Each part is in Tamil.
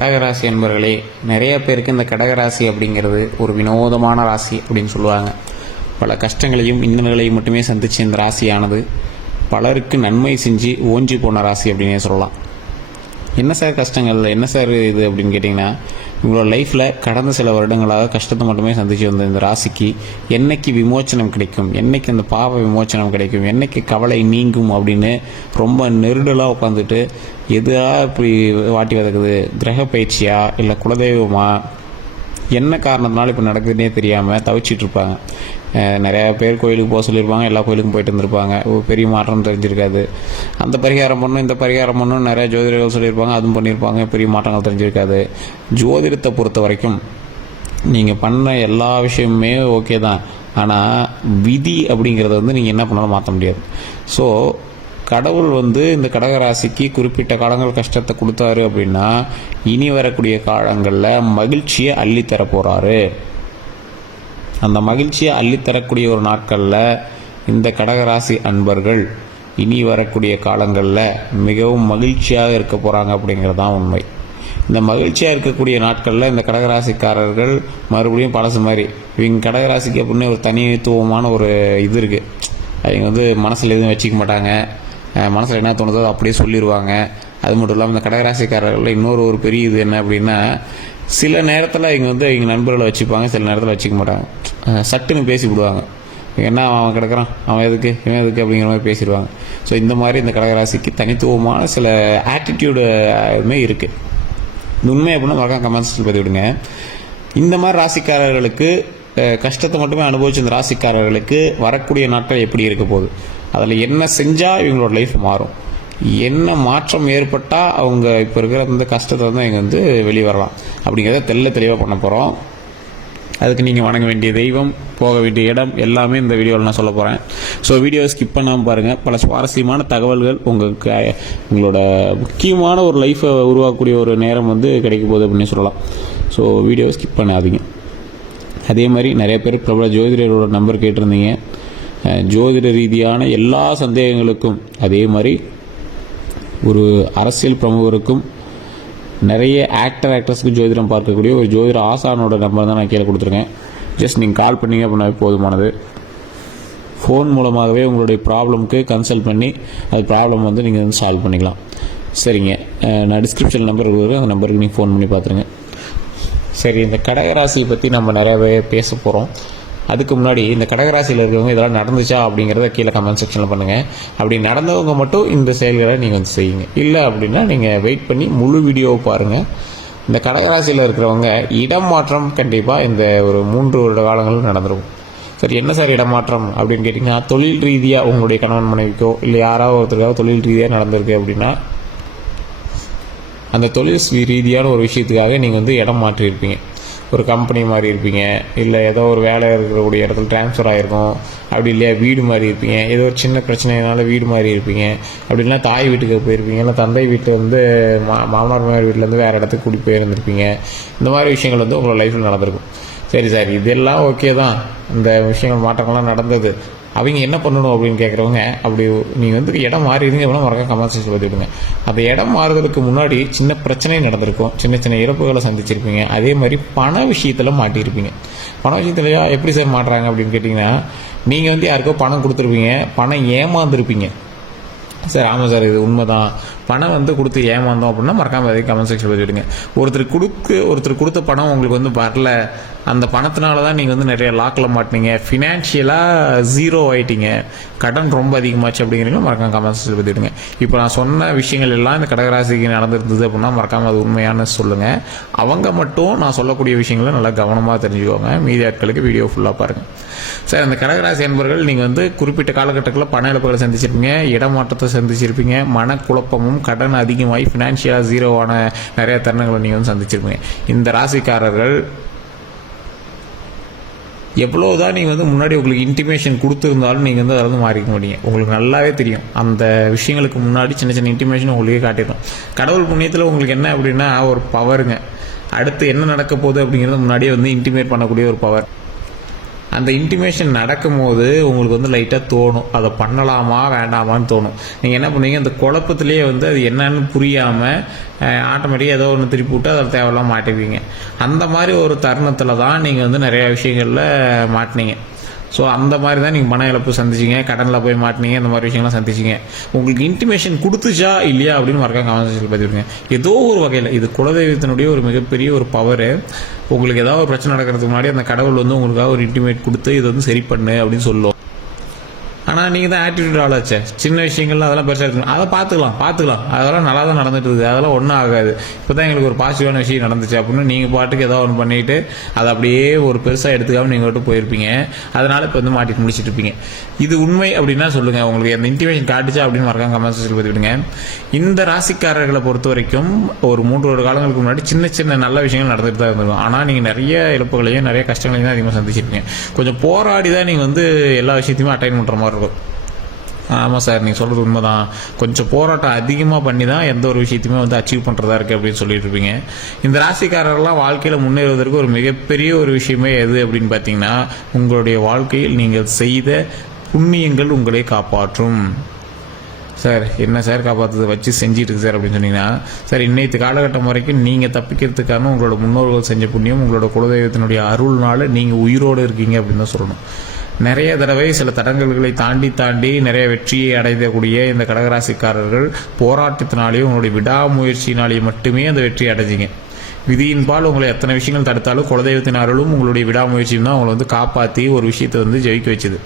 கடகராசி என்பர்களே நிறைய பேருக்கு இந்த கடகராசி அப்படிங்கிறது ஒரு வினோதமான ராசி அப்படின்னு சொல்லுவாங்க பல கஷ்டங்களையும் இன்னல்களையும் மட்டுமே சந்தித்த இந்த ராசியானது பலருக்கு நன்மை செஞ்சு ஓஞ்சி போன ராசி அப்படின்னே சொல்லலாம் என்ன சார் கஷ்டங்கள் என்ன சார் இது அப்படின்னு கேட்டிங்கன்னா உங்களோட லைஃப்பில் கடந்த சில வருடங்களாக கஷ்டத்தை மட்டுமே சந்திச்சு வந்த இந்த ராசிக்கு என்னைக்கு விமோச்சனம் கிடைக்கும் என்னைக்கு அந்த பாவ விமோச்சனம் கிடைக்கும் என்னைக்கு கவலை நீங்கும் அப்படின்னு ரொம்ப நெருடலாக உட்காந்துட்டு எதுவாக இப்படி வாட்டி வதக்குது கிரக பயிற்சியா இல்லை குலதெய்வமா என்ன காரணத்தினால இப்போ நடக்குதுன்னே தெரியாமல் தவிச்சிட்ருப்பாங்க நிறையா பேர் கோயிலுக்கு போக சொல்லியிருப்பாங்க எல்லா கோயிலுக்கும் போயிட்டு வந்திருப்பாங்க பெரிய மாற்றம் தெரிஞ்சிருக்காது அந்த பரிகாரம் பண்ணும் இந்த பரிகாரம் பண்ணும் நிறையா ஜோதிடர்கள் சொல்லியிருப்பாங்க அதுவும் பண்ணியிருப்பாங்க பெரிய மாற்றங்கள் தெரிஞ்சிருக்காது ஜோதிடத்தை பொறுத்த வரைக்கும் நீங்கள் பண்ண எல்லா விஷயமுமே ஓகே தான் ஆனால் விதி அப்படிங்கிறத வந்து நீங்கள் என்ன பண்ணாலும் மாற்ற முடியாது ஸோ கடவுள் வந்து இந்த கடகராசிக்கு குறிப்பிட்ட காலங்கள் கஷ்டத்தை கொடுத்தாரு அப்படின்னா இனி வரக்கூடிய காலங்களில் மகிழ்ச்சியை அள்ளித்தர போகிறாரு அந்த மகிழ்ச்சியை அள்ளித்தரக்கூடிய ஒரு நாட்களில் இந்த கடகராசி அன்பர்கள் இனி வரக்கூடிய காலங்களில் மிகவும் மகிழ்ச்சியாக இருக்க போகிறாங்க அப்படிங்கிறது தான் உண்மை இந்த மகிழ்ச்சியாக இருக்கக்கூடிய நாட்களில் இந்த கடகராசிக்காரர்கள் மறுபடியும் பழசு மாதிரி இவங்க கடகராசிக்கு அப்படின்னு ஒரு தனித்துவமான ஒரு இது இருக்குது அவங்க வந்து மனசில் எதுவும் வச்சுக்க மாட்டாங்க மனசில் என்ன தோணுதோ அப்படியே சொல்லிடுவாங்க அது மட்டும் இல்லாமல் இந்த கடகராசிக்காரர்களில் இன்னொரு ஒரு பெரிய இது என்ன அப்படின்னா சில நேரத்தில் இங்கே வந்து எங்கள் நண்பர்களை வச்சுப்பாங்க சில நேரத்தில் வச்சுக்க மாட்டாங்க சட்டுன்னு பேசி விடுவாங்க என்ன அவன் கிடக்கிறான் அவன் எதுக்கு இவன் எதுக்கு அப்படிங்கிற மாதிரி பேசிடுவாங்க ஸோ இந்த மாதிரி இந்த கடகராசிக்கு தனித்துவமான சில ஆட்டிடியூடு இதுமே இருக்குது உண்மை அப்படின்னா மறக்காம கமெண்ட்ஸ் பற்றி விடுங்க இந்த மாதிரி ராசிக்காரர்களுக்கு கஷ்டத்தை மட்டுமே அனுபவிச்சு இந்த ராசிக்காரர்களுக்கு வரக்கூடிய நாட்கள் எப்படி இருக்க போகுது அதில் என்ன செஞ்சால் இவங்களோட லைஃப் மாறும் என்ன மாற்றம் ஏற்பட்டால் அவங்க இப்போ இருக்கிற அந்த கஷ்டத்தை வந்து இங்கே வந்து வெளியே வரலாம் அப்படிங்கிறத தெல்ல தெளிவாக பண்ண போகிறோம் அதுக்கு நீங்கள் வணங்க வேண்டிய தெய்வம் போக வேண்டிய இடம் எல்லாமே இந்த வீடியோவில் நான் சொல்ல போகிறேன் ஸோ வீடியோ ஸ்கிப் பண்ணாமல் பாருங்கள் பல சுவாரஸ்யமான தகவல்கள் உங்களுக்கு உங்களோட முக்கியமான ஒரு லைஃப்பை உருவாக்கக்கூடிய ஒரு நேரம் வந்து கிடைக்க போகுது அப்படின்னு சொல்லலாம் ஸோ வீடியோ ஸ்கிப் பண்ணாதீங்க அதே மாதிரி நிறைய பேர் பிரபல ஜோதிடரோட நம்பர் கேட்டிருந்தீங்க ஜோதிட ரீதியான எல்லா சந்தேகங்களுக்கும் அதே மாதிரி ஒரு அரசியல் பிரமுகருக்கும் நிறைய ஆக்டர் ஆக்ட்ரஸ்க்கும் ஜோதிடம் பார்க்கக்கூடிய ஒரு ஜோதிட ஆசானோட நம்பர் தான் நான் கீழே கொடுத்துருக்கேன் ஜஸ்ட் நீங்கள் கால் பண்ணிங்க அப்படின்னா போதுமானது ஃபோன் மூலமாகவே உங்களுடைய ப்ராப்ளம்க்கு கன்சல்ட் பண்ணி அது ப்ராப்ளம் வந்து நீங்கள் வந்து சால்வ் பண்ணிக்கலாம் சரிங்க நான் டிஸ்கிரிப்ஷன் நம்பர் கொடுக்குறேன் அந்த நம்பருக்கு நீங்கள் ஃபோன் பண்ணி பார்த்துருங்க சரி இந்த கடகராசியை பற்றி நம்ம நிறையவே பேச போகிறோம் அதுக்கு முன்னாடி இந்த கடகராசியில் இருக்கிறவங்க இதெல்லாம் நடந்துச்சா அப்படிங்கிறத கீழே கமெண்ட் செக்ஷனில் பண்ணுங்கள் அப்படி நடந்தவங்க மட்டும் இந்த செயல்களை நீங்கள் வந்து செய்யுங்க இல்லை அப்படின்னா நீங்கள் வெயிட் பண்ணி முழு வீடியோவை பாருங்கள் இந்த கடகராசியில் இருக்கிறவங்க இடம் மாற்றம் கண்டிப்பாக இந்த ஒரு மூன்று வருட காலங்களும் நடந்திருக்கும் சரி என்ன சார் இடமாற்றம் அப்படின்னு கேட்டிங்கன்னா தொழில் ரீதியாக உங்களுடைய கணவன் மனைவிக்கோ இல்லை யாராவது ஒருத்தருக்காக தொழில் ரீதியாக நடந்திருக்கு அப்படின்னா அந்த தொழில் ரீதியான ஒரு விஷயத்துக்காக நீங்கள் வந்து இடம் மாற்றியிருப்பீங்க ஒரு கம்பெனி மாதிரி இருப்பீங்க இல்லை ஏதோ ஒரு வேலை இருக்கக்கூடிய இடத்துல ட்ரான்ஸ்ஃபர் ஆகிருக்கும் அப்படி இல்லையா வீடு மாதிரி இருப்பீங்க ஏதோ ஒரு சின்ன பிரச்சனைனால வீடு மாதிரி இருப்பீங்க அப்படின்னா தாய் வீட்டுக்கு போயிருப்பீங்க இல்லை தந்தை வீட்டில் வந்து மா மாமனார் மாதிரி வீட்டிலேருந்து வேறு இடத்துக்கு கூட்டி போயிருந்துருப்பீங்க இந்த மாதிரி விஷயங்கள் வந்து உங்களோட லைஃப்பில் நடந்திருக்கும் சரி சார் இதெல்லாம் ஓகே தான் இந்த விஷயங்கள் மாற்றங்கள்லாம் நடந்தது அவங்க என்ன பண்ணணும் அப்படின்னு கேட்குறவங்க அப்படி நீங்கள் வந்து இடம் மாறிடுங்க அப்படின்னா மறக்க கமெண்ட்ஸ் பதிவிடுங்க அந்த இடம் மாறுதலுக்கு முன்னாடி சின்ன பிரச்சனை நடந்திருக்கும் சின்ன சின்ன இறப்புகளை சந்திச்சிருப்பீங்க அதே மாதிரி பண விஷயத்தில் மாட்டியிருப்பீங்க பண விஷயத்துலையா எப்படி சார் மாட்டுறாங்க அப்படின்னு கேட்டிங்கன்னா நீங்கள் வந்து யாருக்கோ பணம் கொடுத்துருப்பீங்க பணம் ஏமாந்துருப்பீங்க சார் ஆமாம் சார் இது உண்மை தான் பணம் வந்து கொடுத்து ஏமாந்தோம் அப்படின்னா மறக்காமல் அதை கமெண்ட் செக்ஷன் விடுங்க ஒருத்தர் கொடுக்கு ஒருத்தர் கொடுத்த பணம் உங்களுக்கு வந்து வரல அந்த பணத்தினால தான் நீங்கள் வந்து நிறைய லாக்கில் மாட்டினீங்க ஃபினான்ஷியலாக ஜீரோ ஆகிட்டீங்க கடன் ரொம்ப அதிகமாச்சு அப்படிங்கிறீங்க மறக்காம கமெண்ட்ஸ் பற்றிடுங்க இப்போ நான் சொன்ன விஷயங்கள் எல்லாம் இந்த கடகராசிக்கு நடந்திருந்தது அப்படின்னா மறக்காமல் அது உண்மையான சொல்லுங்கள் அவங்க மட்டும் நான் சொல்லக்கூடிய விஷயங்களை நல்லா கவனமாக தெரிஞ்சுக்கோங்க மீதி ஆட்களுக்கு வீடியோ ஃபுல்லாக பாருங்கள் சார் அந்த கடகராசி என்பவர்கள் நீங்கள் வந்து குறிப்பிட்ட காலகட்டத்தில் பண இழப்புகளை சந்திச்சிருப்பீங்க இடமாற்றத்தை சந்திச்சிருப்பீங்க மனக்குழப்பமும் கடன் அதிகமாகி ஃபினான்ஷியலாக ஜீரோவான நிறைய தருணங்களை நீங்கள் வந்து சந்திச்சிருப்பீங்க இந்த ராசிக்காரர்கள் எவ்வளோ தான் நீங்கள் வந்து முன்னாடி உங்களுக்கு இன்டிமேஷன் கொடுத்துருந்தாலும் நீங்கள் வந்து அதை வந்து மாறிக்க முடியுங்க உங்களுக்கு நல்லாவே தெரியும் அந்த விஷயங்களுக்கு முன்னாடி சின்ன சின்ன இன்டிமேஷன் உங்களுக்கே காட்டிடும் கடவுள் புண்ணியத்தில் உங்களுக்கு என்ன அப்படின்னா ஒரு பவருங்க அடுத்து என்ன நடக்க போகுது அப்படிங்கிறது முன்னாடியே வந்து இன்டிமேட் பண்ணக்கூடிய ஒரு பவர் அந்த இன்டிமேஷன் நடக்கும்போது உங்களுக்கு வந்து லைட்டாக தோணும் அதை பண்ணலாமா வேண்டாமான்னு தோணும் நீங்கள் என்ன பண்ணுவீங்க அந்த குழப்பத்துலேயே வந்து அது என்னன்னு புரியாமல் ஆட்டோமேட்டிக்காக ஏதோ ஒன்று திருப்பி விட்டு அதில் தேவையில்லாம் மாட்டிப்பீங்க அந்த மாதிரி ஒரு தருணத்தில் தான் நீங்கள் வந்து நிறையா விஷயங்களில் மாட்டினீங்க ஸோ அந்த மாதிரி தான் நீங்கள் மன இழப்பு சந்திச்சிங்க கடனில் போய் மாட்டினீங்க இந்த மாதிரி விஷயங்கள்லாம் சந்திச்சிங்க உங்களுக்கு இன்டிமேஷன் கொடுத்துச்சா இல்லையா அப்படின்னு மறக்காம கவனத்தில் பதிவிடுங்க ஏதோ ஒரு வகையில் இது குலதெய்வத்தினுடைய ஒரு மிகப்பெரிய ஒரு பவரு உங்களுக்கு ஏதாவது ஒரு பிரச்சனை நடக்கிறதுக்கு முன்னாடி அந்த கடவுள் வந்து உங்களுக்காக ஒரு இன்டிமேட் கொடுத்து இதை வந்து சரி பண்ணு அப்படின்னு சொல்லும் ஆனால் நீங்கள் தான் ஆட்டிடியூட் ஆளாச்சே சின்ன விஷயங்கள்லாம் அதெல்லாம் பெருசாக இருக்கணும் அதை பார்த்துக்கலாம் பார்த்துக்கலாம் அதெல்லாம் நல்லா தான் நடந்துட்டு இருக்குது அதெல்லாம் ஒன்றும் ஆகாது இப்போ தான் எங்களுக்கு ஒரு பாசிட்டிவான விஷயம் நடந்துச்சு அப்படின்னு நீங்கள் பாட்டுக்கு ஏதோ ஒன்று பண்ணிட்டு அதை அப்படியே ஒரு பெருசாக எடுத்துக்காமல் நீங்கள் மட்டும் போயிருப்பீங்க அதனால் இப்போ வந்து மாட்டி முடிச்சுட்டு இருப்பீங்க இது உண்மை அப்படின்னா சொல்லுங்கள் உங்களுக்கு அந்த இன்டிமேஷன் காட்டுச்சா அப்படின்னு மறக்காம கமெண்ட் செக்ஷன் பார்த்துக்கிடுங்க இந்த ராசிக்காரர்களை பொறுத்த வரைக்கும் ஒரு மூன்று ஒரு காலங்களுக்கு முன்னாடி சின்ன சின்ன நல்ல விஷயங்கள் நடந்துட்டு தான் இருந்திருக்கும் ஆனால் நீங்கள் நிறைய இழப்புகளையும் நிறைய கஷ்டங்களையும் தான் அதிகமாக சந்திச்சிருப்பீங்க கொஞ்சம் போராடி தான் நீங்கள் வந்து எல்லா விஷயத்தையுமே அட்டைன் பண்ணுற மாதிரி இருக்கும் ஆமாம் சார் நீங்கள் சொல்கிறது உண்மை தான் கொஞ்சம் போராட்டம் அதிகமாக பண்ணி தான் எந்த ஒரு விஷயத்தையுமே வந்து அச்சீவ் பண்ணுறதா இருக்குது அப்படின்னு சொல்லிட்டு இருப்பீங்க இந்த ராசிக்காரர்லாம் வாழ்க்கையில் முன்னேறுவதற்கு ஒரு மிகப்பெரிய ஒரு விஷயமே எது அப்படின்னு பார்த்தீங்கன்னா உங்களுடைய வாழ்க்கையில் நீங்கள் செய்த புண்ணியங்கள் உங்களை காப்பாற்றும் சார் என்ன சார் காப்பாற்றுறது வச்சு இருக்கு சார் அப்படின்னு சொன்னீங்கன்னா சார் இன்னைத்து காலகட்டம் வரைக்கும் நீங்கள் தப்பிக்கிறதுக்கான உங்களோட முன்னோர்கள் செஞ்ச புண்ணியம் உங்களோட குலதெய்வத்தினுடைய அருள்னால நீங்கள் உயிரோடு இருக்கீங்க அப்படின்னு தான் சொல்லணும் நிறைய தடவை சில தடங்கல்களை தாண்டி தாண்டி நிறைய வெற்றியை அடையக்கூடிய இந்த கடகராசிக்காரர்கள் போராட்டத்தினாலேயும் உங்களுடைய விடாமுயற்சியினாலேயும் மட்டுமே அந்த வெற்றியை அடைஞ்சிங்க விதியின்பால் உங்களை எத்தனை விஷயங்கள் தடுத்தாலும் குலதெய்வத்தின் அருளும் உங்களுடைய விடாமுயற்சியும் தான் உங்களை வந்து காப்பாற்றி ஒரு விஷயத்தை வந்து ஜெயிக்க வச்சுது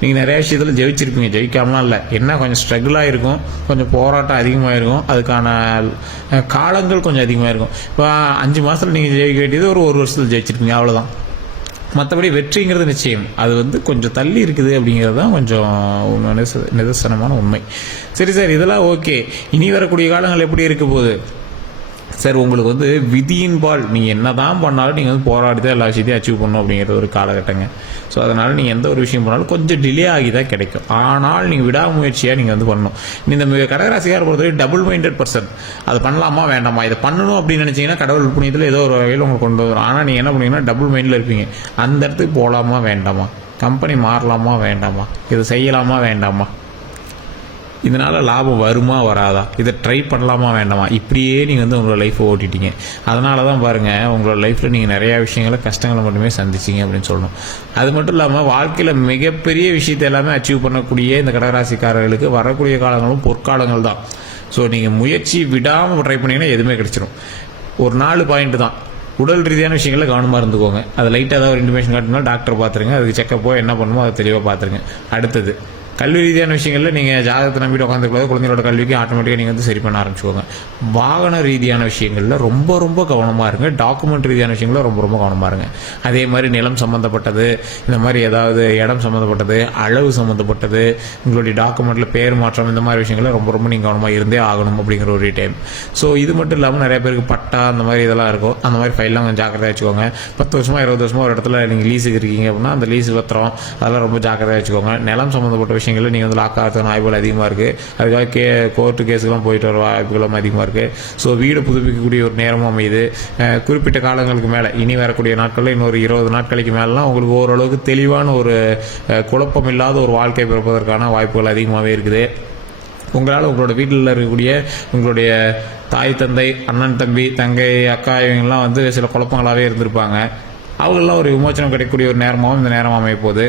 நீங்கள் நிறைய விஷயத்தில் ஜெயிச்சிருப்பீங்க ஜெயிக்காமலாம் இல்லை என்ன கொஞ்சம் ஸ்ட்ரகிளாக இருக்கும் கொஞ்சம் போராட்டம் அதிகமாக இருக்கும் அதுக்கான காலங்கள் கொஞ்சம் அதிகமாக இருக்கும் இப்போ அஞ்சு மாதத்தில் நீங்கள் ஜெயிக்க வேண்டியது ஒரு ஒரு வருஷத்தில் ஜெயிச்சிருப்பீங்க அவ்வளோதான் மற்றபடி வெற்றிங்கிறது நிச்சயம் அது வந்து கொஞ்சம் தள்ளி இருக்குது அப்படிங்கிறது தான் கொஞ்சம் நிதர்சனமான உண்மை சரி சார் இதெல்லாம் ஓகே இனி வரக்கூடிய காலங்கள் எப்படி இருக்க போகுது சார் உங்களுக்கு வந்து விதியின் பால் நீங்கள் என்ன தான் பண்ணாலும் நீங்கள் வந்து போராடி தான் எல்லா விஷயத்தையும் அச்சீவ் பண்ணணும் அப்படிங்கிறது ஒரு காலகட்டங்க ஸோ அதனால் நீங்கள் எந்த ஒரு விஷயம் பண்ணாலும் கொஞ்சம் டிலே ஆகி தான் கிடைக்கும் ஆனால் நீங்கள் விடாமுயற்சியாக நீங்கள் வந்து பண்ணணும் இந்த கடகராசிக்கார பொறுத்தவரை டபுள் மைண்டட் பர்சன் அது பண்ணலாமா வேண்டாமா இதை பண்ணணும் அப்படின்னு நினச்சிங்கன்னா கடவுள் புண்ணியத்தில் ஏதோ ஒரு வகையில் உங்களுக்கு கொண்டு வரும் ஆனால் நீங்கள் என்ன பண்ணீங்கன்னா டபுள் மைண்டில் இருப்பீங்க அந்த இடத்துக்கு போகலாமா வேண்டாமா கம்பெனி மாறலாமா வேண்டாமா இது செய்யலாமா வேண்டாமா இதனால் லாபம் வருமா வராதா இதை ட்ரை பண்ணலாமா வேண்டாமா இப்படியே நீங்கள் வந்து உங்களோட லைஃப்பை ஓட்டிட்டீங்க அதனால தான் பாருங்கள் உங்களோட லைஃப்பில் நீங்கள் நிறையா விஷயங்களை கஷ்டங்களை மட்டுமே சந்திச்சிங்க அப்படின்னு சொல்லணும் அது மட்டும் இல்லாமல் வாழ்க்கையில் மிகப்பெரிய விஷயத்தை எல்லாமே அச்சீவ் பண்ணக்கூடிய இந்த கடகராசிக்காரர்களுக்கு வரக்கூடிய காலங்களும் பொற்காலங்கள் தான் ஸோ நீங்கள் முயற்சி விடாமல் ட்ரை பண்ணிங்கன்னா எதுவுமே கிடச்சிரும் ஒரு நாலு பாயிண்ட் தான் உடல் ரீதியான விஷயங்களை கவனமாக இருந்துக்கோங்க அது லைட்டாக ஏதாவது ஒரு இன்டிமேஷன் காட்டினா டாக்டர் பார்த்துருங்க அதுக்கு செக்கப்போ என்ன பண்ணுமோ அதை தெளிவாக பார்த்துருங்க அடுத்தது கல்வி ரீதியான விஷயங்களில் நீங்கள் ஜாதகத்தை நம்பிட்டு உட்காந்துக்கூடாது குழந்தைகளோட கல்விக்கு ஆட்டோமேட்டிக்காக நீங்கள் வந்து சரி பண்ண ஆரம்பிச்சுக்கோங்க வாகன ரீதியான விஷயங்களில் ரொம்ப ரொம்ப கவனமாக இருங்க டாக்குமெண்ட் ரீதியான விஷயங்களில் ரொம்ப ரொம்ப கவனமாக இருங்க அதே மாதிரி நிலம் சம்மந்தப்பட்டது இந்த மாதிரி ஏதாவது இடம் சம்மந்தப்பட்டது அளவு சம்மந்தப்பட்டது உங்களுடைய டாக்குமெண்ட்டில் பேர் மாற்றம் இந்த மாதிரி விஷயங்களில் ரொம்ப ரொம்ப நீங்கள் கவனமாக இருந்தே ஆகணும் அப்படிங்கிற ஒரு டைம் ஸோ இது மட்டும் இல்லாமல் நிறைய பேருக்கு பட்டா அந்த மாதிரி இதெல்லாம் இருக்கும் அந்த மாதிரி ஃபைல்லாம் கொஞ்சம் ஜாக்கிரதையாக வச்சுக்கோங்க பத்து வருஷமாக இருபது வருஷமாக ஒரு இடத்துல நீங்கள் லீஸுக்கு இருக்கீங்க அப்படின்னா அந்த லீஸு பத்திரம் அதெல்லாம் ரொம்ப ஜாக்கிரதையாக வச்சுக்கோங்க நிலம் சம்மந்தப்பட்ட விஷயம் விஷயங்களில் நீங்கள் வந்து லாக் ஆகிறதுக்கான வாய்ப்புகள் அதிகமாக இருக்குது அதுக்காக கே கோர்ட்டு கேஸுக்கெல்லாம் போயிட்டு வர வாய்ப்புகளும் அதிகமாக இருக்குது ஸோ வீடு புதுப்பிக்கக்கூடிய ஒரு நேரமும் அமையுது குறிப்பிட்ட காலங்களுக்கு மேலே இனி வரக்கூடிய நாட்களில் இன்னொரு இருபது நாட்களுக்கு மேலாம் உங்களுக்கு ஓரளவுக்கு தெளிவான ஒரு குழப்பம் இல்லாத ஒரு வாழ்க்கை பிறப்பதற்கான வாய்ப்புகள் அதிகமாகவே இருக்குது உங்களால் உங்களோட வீட்டில் இருக்கக்கூடிய உங்களுடைய தாய் தந்தை அண்ணன் தம்பி தங்கை அக்கா இவங்கெல்லாம் வந்து சில குழப்பங்களாகவே இருந்திருப்பாங்க அவங்களெல்லாம் ஒரு விமோச்சனம் கிடைக்கக்கூடிய ஒரு நேரமாகவும் இந்த நேரம் அமைய போகுது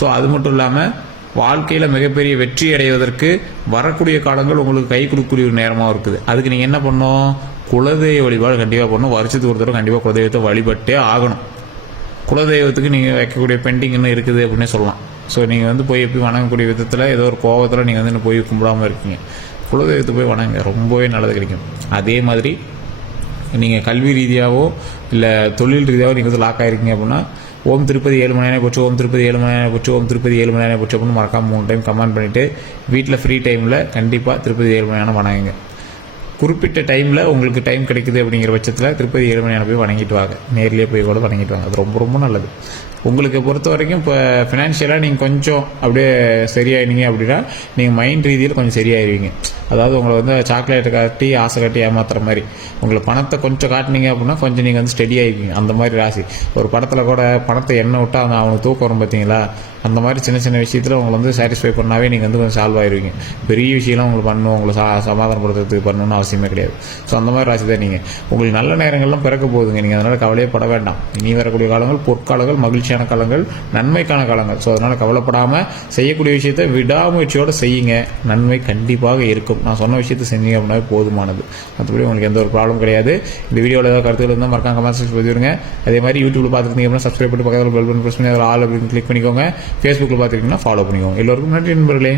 ஸோ அது மட்டும் இல்லாமல் வாழ்க்கையில் மிகப்பெரிய வெற்றி அடைவதற்கு வரக்கூடிய காலங்கள் உங்களுக்கு கை கொடுக்கக்கூடிய ஒரு நேரமாக இருக்குது அதுக்கு நீங்கள் என்ன பண்ணணும் குலதெய்வ வழிபாடு கண்டிப்பாக பண்ணணும் வருஷத்துக்கு ஒரு தடவை கண்டிப்பாக குலதெய்வத்தை வழிபட்டே ஆகணும் குலதெய்வத்துக்கு நீங்கள் வைக்கக்கூடிய பெண்டிங் இன்னும் இருக்குது அப்படின்னு சொல்லலாம் ஸோ நீங்கள் வந்து போய் எப்படி வணங்கக்கூடிய விதத்தில் ஏதோ ஒரு கோபத்தில் நீங்கள் வந்து போய் கும்பிடாமல் இருக்கீங்க குலதெய்வத்தை போய் வணங்க ரொம்பவே நல்லது கிடைக்கும் அதே மாதிரி நீங்கள் கல்வி ரீதியாகவோ இல்லை தொழில் ரீதியாகவோ நீங்கள் வந்து லாக் ஆகிருக்கீங்க அப்படின்னா ஓம் திருப்பதி ஏழு மணி நேரம் போச்சு ஓம் திருப்பதி ஏழு மணி நேரம் போச்சு ஓம் திருப்பதி ஏழு மணி நேரம் போச்சு அப்படின்னு மறக்காமல் மூணு டைம் கமெண்ட் பண்ணிவிட்டு வீட்டில் ஃப்ரீ டைமில் கண்டிப்பாக திருப்பதி ஏழு மணி நேரம் வணங்குங்க குறிப்பிட்ட டைமில் உங்களுக்கு டைம் கிடைக்குது அப்படிங்கிற பட்சத்தில் திருப்பதி ஏழுமலையான போய் வணங்கிட்டு வாங்க நேர்லேயே போய் கூட வணங்கிட்டு வாங்க அது ரொம்ப ரொம்ப நல்லது உங்களுக்கு பொறுத்த வரைக்கும் இப்போ ஃபினான்ஷியலாக நீங்கள் கொஞ்சம் அப்படியே சரியாயினீங்க அப்படின்னா நீங்கள் மைண்ட் ரீதியில் கொஞ்சம் சரியாயிருவீங்க அதாவது உங்களை வந்து சாக்லேட்டை காட்டி ஆசை காட்டி ஏமாத்துற மாதிரி உங்களை பணத்தை கொஞ்சம் காட்டினீங்க அப்படின்னா கொஞ்சம் நீங்கள் வந்து ஸ்டெடி ஆகிருக்கீங்க அந்த மாதிரி ராசி ஒரு படத்தில் கூட பணத்தை எண்ணெய் விட்டால் அவனுக்கு தூக்கம் வரும் பார்த்தீங்களா அந்த மாதிரி சின்ன சின்ன விஷயத்தில் உங்களை வந்து சாட்டிஸ்ஃபை பண்ணாவே நீங்கள் வந்து கொஞ்சம் சால்வ் ஆயிருவீங்க பெரிய விஷயம்லாம் உங்களுக்கு பண்ணணும் உங்களை சா சமாதானப்படுத்துறதுக்கு பண்ணணும்னு அவசியமே கிடையாது ஸோ அந்த மாதிரி ராசி தான் நீங்கள் உங்களுக்கு நல்ல நேரங்கள்லாம் பிறக்க போகுதுங்க நீங்கள் அதனால் கவலையே பட வேண்டாம் இனி வரக்கூடிய காலங்கள் பொற்காலங்கள் மகிழ்ச்சியான காலங்கள் நன்மைக்கான காலங்கள் ஸோ அதனால் கவலைப்படாமல் செய்யக்கூடிய விஷயத்தை விடாமுயற்சியோடு செய்யுங்க நன்மை கண்டிப்பாக இருக்கும் நான் சொன்ன விஷயத்தை செஞ்சீங்க அப்படின்னா போதுமானது மற்றபடி உங்களுக்கு எந்த ஒரு ப்ராப்ளம் கிடையாது இந்த வீடியோவில் ஏதாவது கருத்துக்கள் இருந்தால் மறக்காம கமெண்ட்ஸ் பதிவிடுங்க அதே மாதிரி யூடியூப்பில் பார்த்துருந்தீங்க அப்படின்னா சப்ஸ்கிரைப் பண்ணி பக்கத்தில் பெல் பண்ணி ப்ரெஸ் பண்ணி அதில் அப்படின்னு கிளிக் பண்ணிக்கோங்க ஃபேஸ்புக்கில் பார்த்துருக்கீங்கன்னா ஃபாலோ பண்ணிக்கோங்க எல்லோருக்கும் நன்றி நண்பர்களே